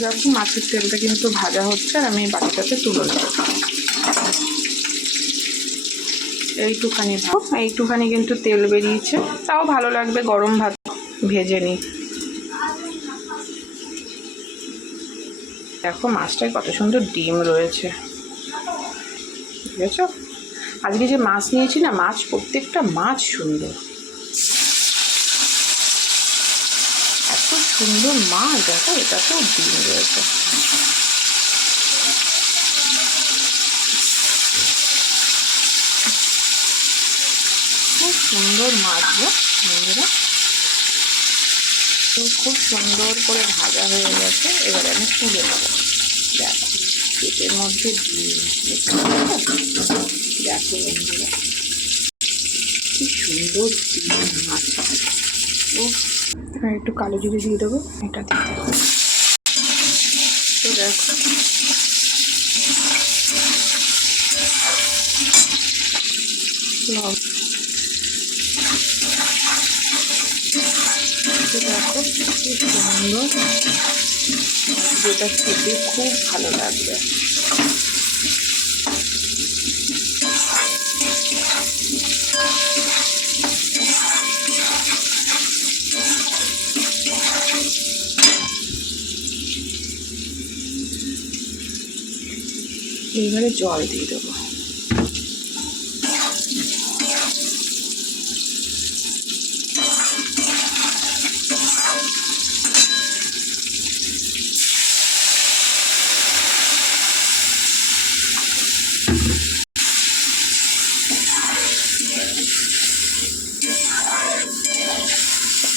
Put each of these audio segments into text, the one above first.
দেখো মাছের তেলটা কিন্তু ভাজা হচ্ছে আর আমি বাটিটাতে তুলে নেব। এইটুখানি কিন্তু তেল বেরিয়েছে, তাও ভালো লাগবে গরম ভাত ভেজে নিই। দেখো মাছটায় কত সুন্দর ডিম রয়েছে, বুঝেছো? আজকে যে মাছ নিয়েছি না, মাছ প্রত্যেকটা মাছ সুন্দর, এত সুন্দর মাছ। দেখো এটাতেও ডিম রয়েছে। খুব সুন্দর মাছ গো বন্ধুরা, খুব সুন্দর করে ভাজা হয়ে গেছে। এবারে আমি তুলে নেবো। দেখো পেটের মধ্যে ডিম, দেখো বন্ধুরা কি সুন্দর ডিম মাছ। ও একটু কালো জিরে দিয়ে দেবো, এটা দিয়ে দেবো। তো দেখো দেখো কি সুন্দর, যেটা খেতে খুব ভালো লাগবে। এইবারে জল দিয়ে দেবো।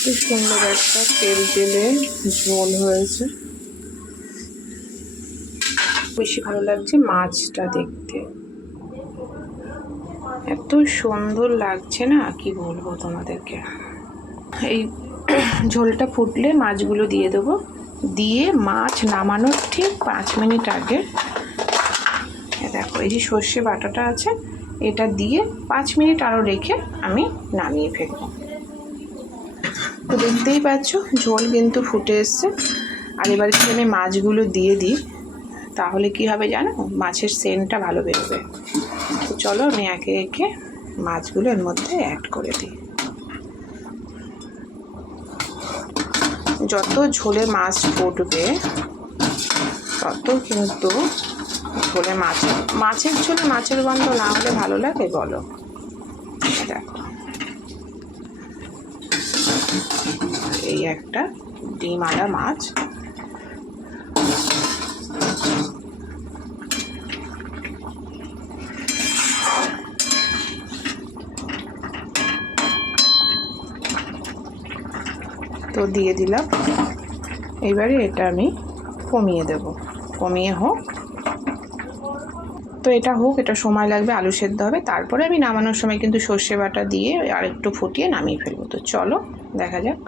খুব সুন্দর একটা তেল তেলে ঝোল হয়েছে, বেশি ভালো লাগছে মাছটা দেখতে, এত সুন্দর লাগছে না কি বলবো তোমাদেরকে। এই ঝোলটা ফুটলে মাছগুলো দিয়ে দেবো, দিয়ে মাছ নামানোর ঠিক 5 মিনিট আগে দেখো এই যে সর্ষে বাটাটা আছে, এটা দিয়ে 5 মিনিট আরও রেখে আমি নামিয়ে ফেলবো। তো দেখতেই পাচ্ছ ঝোল কিন্তু ফুটে এসছে। আর এবার যদি আমি মাছগুলো দিয়ে দিই তাহলে কি হবে জানো, মাছের সেন্টটা ভালো বেরোবে। তো চলো আমি একে একে মাছগুলো এর মধ্যে অ্যাড করে দিই। যত ঝোলে মাছ ফুটবে তত কিন্তু ঝোলে মাছের ঝোলে মাছের গন্ধ না হলে ভালো লাগে বলো? দেখো এই একটা ডিম আলা মাছ, তো দিয়ে দিলাম। এবারে এটা আমি কমিয়ে দেব, কমিয়ে হোক। তো এটা হোক, এটা সময় লাগবে, আলু সেদ্ধ হবে, তারপরে আমি নামানোর সময় কিন্তু সর্ষে বাটা দিয়ে আর একটু ফুটিয়ে নামিয়ে ফেলবো। তো চলো দেখা যাক।